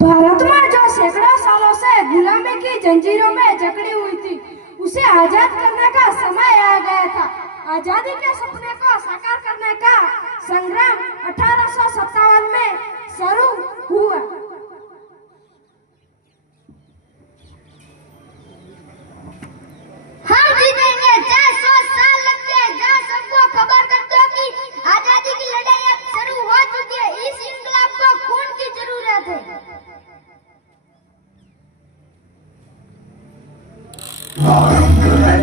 भारत में जो सैकड़ों सालों से गुलामी की जंजीरों में जकड़ी हुई थी, उसे आजाद करने का समय आ गया था। आजादी के सपने को साकार करने का संग्राम 1857 में शुरू हुआ। हम जीतेंगे, चाहे 100 साल लग जाए। जहाँ सबको खबर कर दो कि आजादी की लड़ाई अब शुरू हो चुकी है। इस इंकलाब को खून की जरूरत है।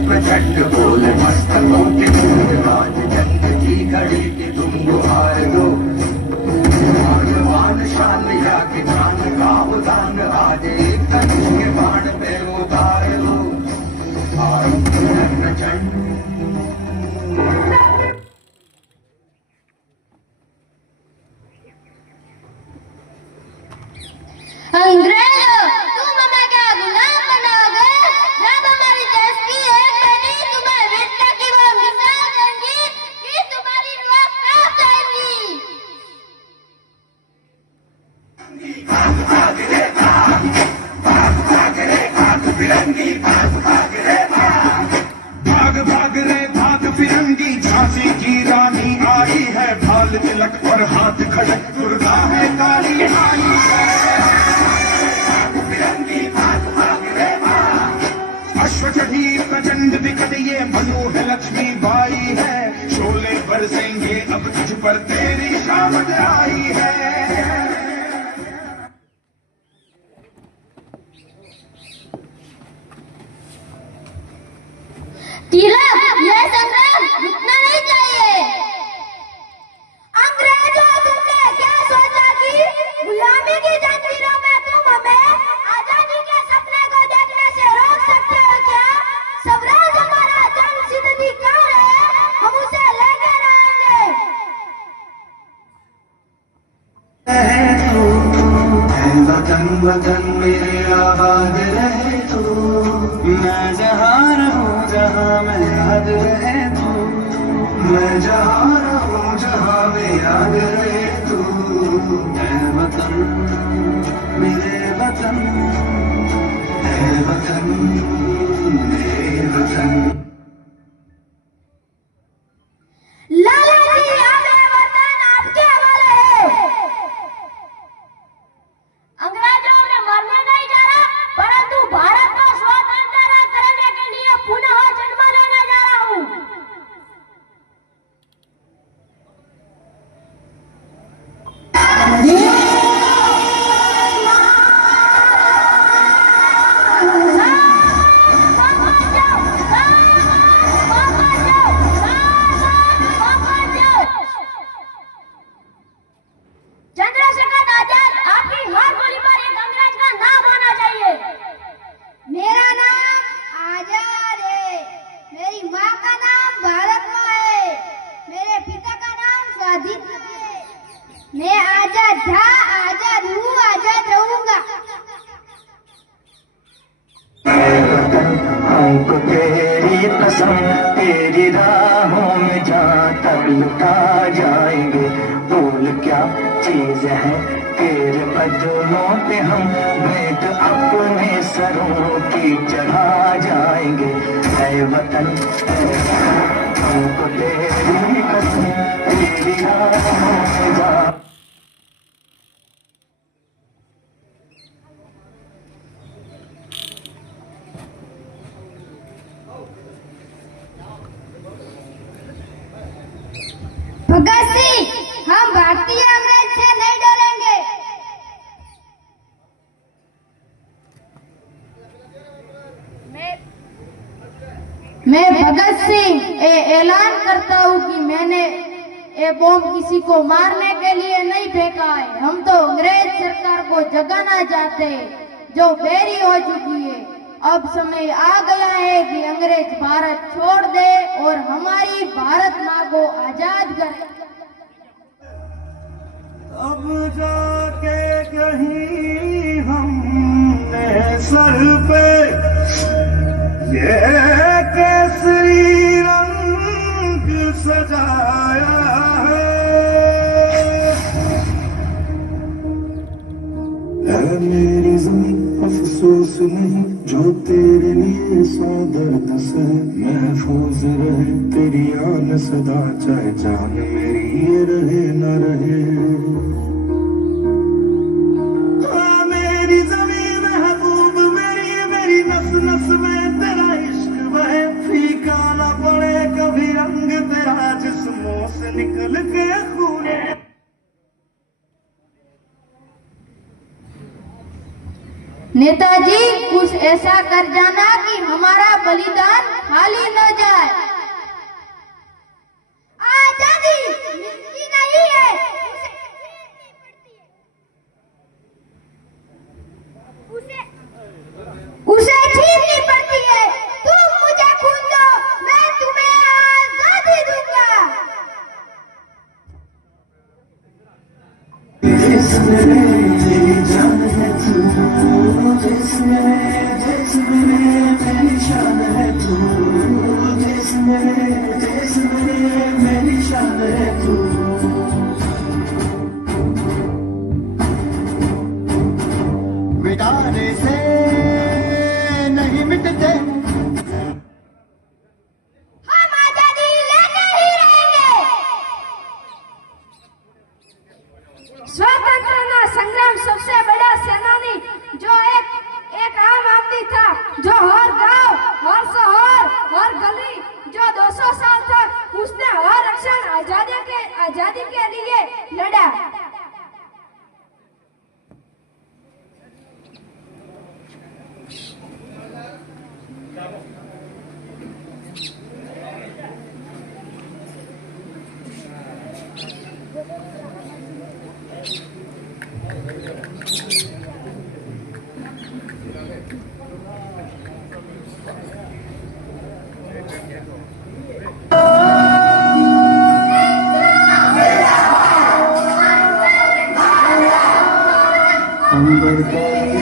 प्रचंड बोले मस्तकों के गूंज, आज जंग की घड़ी की तुम गुहार दो। आजमान शान या कि जान का उदान, आज एक धनुष के बाण पे उतार दो। आरंभ है प्रचंड। अंग्रेजों, तुम हमें क्या गुलाम बनाओगे? जब हमारी देश की एक बेटी तुम्हें वीरता की वो मिसाल देंगी कि तुम्हारी रुआब कांप जाएंगी। भाग फिरंगी झांसी की रानी आई है, भाल तिलक और हाथ खड़क दुर्गा है काली आई है। अश्व चढ़ी प्रचंड विकट ये मनु है लक्ष्मी बाई है, शोले बरसेंगे अब तुझ पर तेरी शामत आई है। तिलक, यह संग्राम रुकना नहीं चाहिए। अंग्रेजों, तुमने क्या सोचा कि गुलामी की जंजीरों में तुम हमें आजादी के सपने को देखने से रोक सकते हो क्या? स्वराज हमारा जन्मसिद्ध अधिकार है, हम उसे लेके रहेंगे। वतन वतन मेरे आबाद रहे तू, मैं जहाँ रहूँ जहाँ मैं याद रहे तू, मैं जहाँ रहूँ जहाँ मैं याद रहे तू। ऐ वतन मेरे वतन, ऐ वतन मेरे वतन। लाला जी, हमें वतन आपके हवाले है। अंग्रेजों में मरने नहीं जा रहा, परंतु भारत को स्वतंत्र करने के लिए पुनः जन्म लेने जा रहा हूँ। चंद्रशेखर आजाद, आपकी हर गोली पर एक अंग्रेज का नाम होना चाहिए। मेरा नाम आजाद है, मेरी माँ का नाम भारत माँ है, मेरे पिता का नाम स्वाधीन है। मैं आजाद था, आजाद हूँ, आजाद रहूंगा। हमको तेरी कसम, तेरी राहों में जहाँ तक लुटा जाएंगे। बोल क्या चीज है तेरे बदनों पे हम भेंट अपने सरों की चढ़ा जाएंगे। ऐ वतन हमको तेरी कसम, तेरी राहों में जहाँ। भगत सिंह, हम भारतीय अंग्रेज से नहीं डरेंगे। मैं भगत सिंह ऐलान करता हूँ कि मैंने ये बॉम्ब किसी को मारने के लिए नहीं फेंका है। हम तो अंग्रेज सरकार को जगाना चाहते हैं जो बेरी हो चुकी है। अब समय आ गया है कि अंग्रेज भारत छोड़ दे और हमारी भारत माँ को आजाद करे। अब जाके कहीं हमने सर पे ये केसरी रंग सजाया है। है मेरी ज़मीं अफसोस नहीं जो तेरे लिए सौ दर्द सहे, महफूज रहे तेरी आन सदा, चाहे जान मेरी ये रहे न रहे। हाँ मेरी ज़मीं महबूब मेरी, मेरी नस नस में तेरा इश्क बहे, फीका न पड़े कभी रंग तेरा जिस्मों से निकल के खून। नेताजी कुछ ऐसा कर जाना कि हमारा बलिदान खाली न जाए। आजादी मिलती नहीं है, उसे छीननी पड़ती है। तुम मुझे खून दो, मैं तुम्हें आजादी दूंगा। मिटाने से नहीं मिटते, हम आजादी लेके ही रहेंगे। स्वतंत्रता संग्राम सबसे बड़ा सेनानी जो एक आम आदमी था, जो हर गांव, हर शहर, हर गली, जो 200 साल तक उसने हर रक्षण आजादी के लिए लड़ा। अंबर तले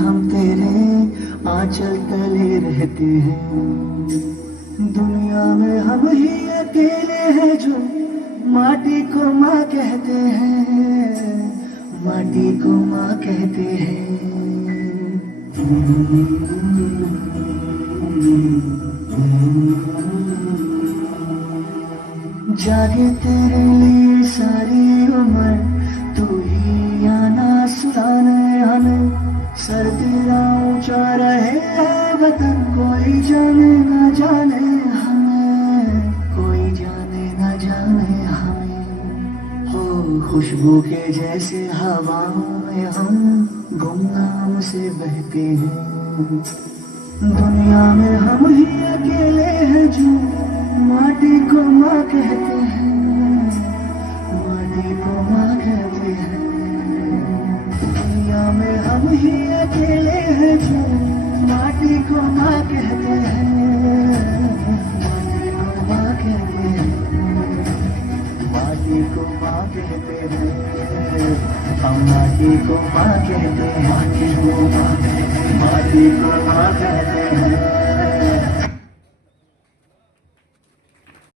हम तेरे आंचल तले रहते हैं, दुनिया में हम ही अकेले हैं जो माटी को माँ कहते हैं, माटी को माँ कहते हैं। जागे तेरे लिए सारी उम्र, तू ही आना सुनाने हमें, सर तेरा ऊंचा रहे वतन, कोई जाने ना जाने हमें, कोई जाने ना जाने हमें। हो खुशबू के जैसे हवा में हम गुमनाम से बहते हैं, दुनिया में हम ही अकेले हैं जो माटी को माँ कहते हैं, माटी को माँ कहते हैं। दुनिया में हम ही अकेले हैं जो माटी को माँ कहते हैं, माटी को माँ कहते हैं, माटी को माँ कहते हैं, हम माटी को माँ कहते हैं, माटी को माँ कहते हैं, माटी को माँ कहते हैं।